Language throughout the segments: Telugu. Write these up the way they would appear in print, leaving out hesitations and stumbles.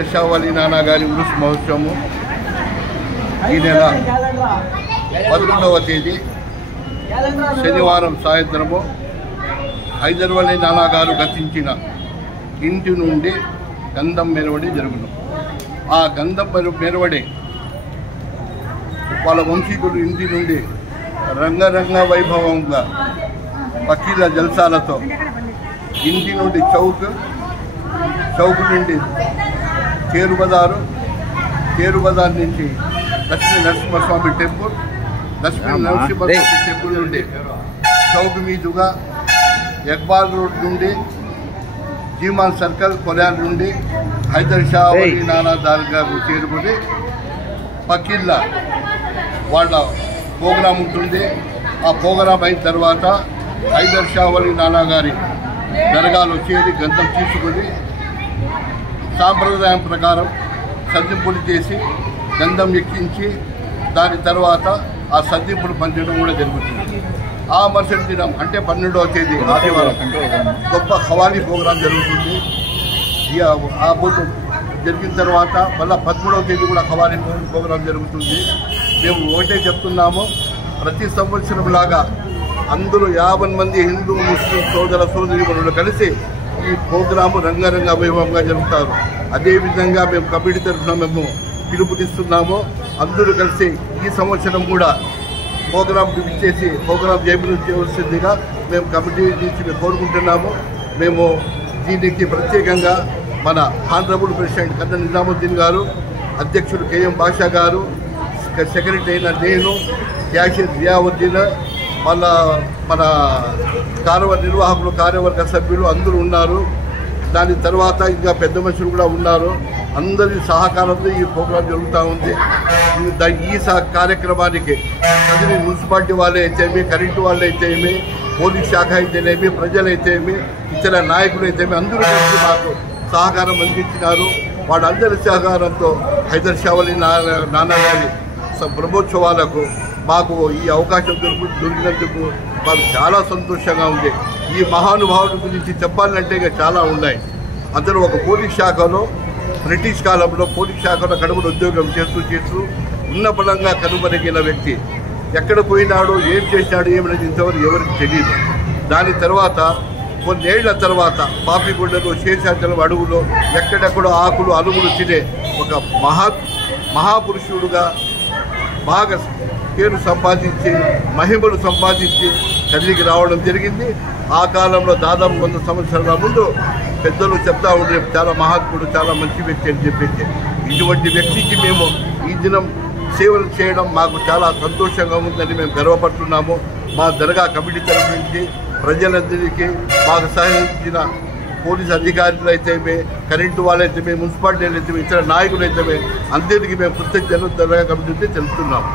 హైదర్ షా వలీ నానా గారి ఉరుస్ మహోత్సవము ఈ నెల 11వ తేదీ శనివారం సాయంత్రము హైదర్ వలీ నానా గారు గతించిన ఇంటి నుండి గంధం మెరవడి జరుగును. ఆ గంధం మెరవడి వాళ్ళ వంశీకులు ఇంటి నుండి రంగరంగ వైభవంగా పకీల జల్సాలతో ఇంటి నుండి చౌక్ నుండి చేరు బజార్ నుంచి లక్ష్మీ నరసింహస్వామి టెంపుల్ నుండి చౌక్ మీదుగా ఎక్బాల్ రోడ్ నుండి జీమాన్ సర్కిల్ కొలాన్ నుండి హైదర్ షా వలీ నానా దర్గాకు చేరుకుని పకీళ్ళ వాళ్ళ ప్రోగ్రాం ఉంటుంది. ఆ ప్రోగ్రాం అయిన తర్వాత హైదర్ షా వలీ నానా గారి దర్గాలో చేరి గంధం తీసుకుని సాంప్రదాయం ప్రకారం సద్దింపులు చేసి గంధం ఎక్కించి దాని తర్వాత ఆ సద్దింపులు పంచడం కూడా జరుగుతుంది. ఆ మరుసటి దినం అంటే 12వ తేదీ ఆదివారం గొప్ప ఖవాలీ ప్రోగ్రాం జరుగుతుంది. ఆ బుద్ధు జరిగిన తర్వాత మళ్ళీ 13వ తేదీ కూడా ఖవాలీ ప్రోగ్రాం జరుగుతుంది. మేము ఒకటే చెప్తున్నాము, ప్రతి సంవత్సరం లాగా అందులో 50 మంది హిందూ ముస్లిం సోదరులు కలిసి ఈ ప్రోగ్రాము రంగరంగ వైభవంగా జరుగుతారు. అదేవిధంగా మేము కమిటీ తరఫున మేము పిలుపునిస్తున్నాము. అందరూ కలిసి ఈ సంవత్సరం కూడా ప్రోగ్రాం ఇచ్చేసి ప్రోగ్రాం చేయవలసిందిగా మేము కమిటీ నుంచి కోరుకుంటున్నాము. మేము దీనికి ప్రత్యేకంగా మన హానరబుల్ ప్రెసిడెంట్ కన్నా నిజాముద్దీన్ గారు, అధ్యక్షుడు కేఎం బాషా గారు, సెక్రటరీ అయిన నేను, క్యాషియర్ జియావుద్దీన్, మన నిర్వాహకులు కార్యవర్గ సభ్యులు అందరూ ఉన్నారు. దాని తర్వాత ఇంకా పెద్ద మనుషులు కూడా ఉన్నారు. అందరి సహకారంతో ఈ ప్రోగ్రాం జరుగుతూ ఉంది. ఈ కార్యక్రమానికి ప్రజలు మున్సిపాలిటీ వాళ్ళే అయితేమి, కరెంటు వాళ్ళు అయితేమి, పోలీస్ శాఖ అయితేనేమి, ప్రజలైతేమి, ఇతర నాయకులు అయితేమి అందరూ కలిసి మాకు సహకారం అందించినారు. వాళ్ళందరి సహకారంతో హైదర్ షా వలీ నానా గారి బ్రహ్మోత్సవాలకు మాకు ఈ అవకాశం దొరికినందుకు మాకు చాలా సంతోషంగా ఉంది. ఈ మహానుభావుడి గురించి చెప్పాలంటే ఇక చాలా ఉన్నాయి. అతను ఒక పోలీస్ శాఖలో బ్రిటిష్ కాలంలో పోలీస్ శాఖలో కడుపులో ఉద్యోగం చేస్తూ ఉన్న బలంగా కనుమరిగిన వ్యక్తి. ఎక్కడ పోయినాడో ఏం చేసినాడో ఏమనేది ఇంతవరకు ఎవరికి తెలియదు. దాని తర్వాత కొన్నేళ్ల తర్వాత పాపిగుండలో శేషాచలం అడవులో ఎక్కడెక్కడో ఆకులు అలుగులు తినే ఒక మహాపురుషుడుగా బాగా పేరు సంపాదించి మహిమలు సంపాదించి తల్లికి రావడం జరిగింది. ఆ కాలంలో దాదాపు 100 సంవత్సరాల ముందు పెద్దలు చెప్తా ఉండే చాలా మహాత్ముడు, చాలా మంచి వ్యక్తి అని చెప్పేసి ఇటువంటి వ్యక్తికి మేము ఈ దినం సేవలు చేయడం మాకు చాలా సంతోషంగా ఉందని మేము గర్వపడుతున్నాము. మా దర్గా కమిటీ తరఫు నుంచి ప్రజలందరికీ మాకు సహకరించిన పోలీస్ అధికారులు అయితేమే, కరెంటు వాళ్ళైతేమే, మున్సిపాలిటీలు అయితేమే, ఇతర నాయకులు అయితేమే అందరికీ మేము కృతజ్ఞతలు దర్గా కమిటీ తెలుపుతున్నాము.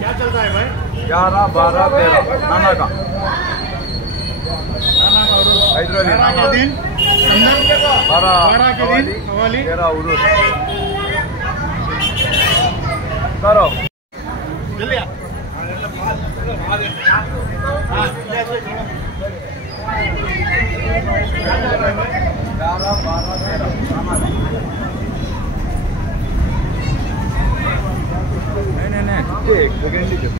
क्या चलता है भाई? 11, 12, 13 नाना का के दिन 12 के दिन कव्वाली 13 उरुस करो जल्दी आ 11, 12, 13 नहीं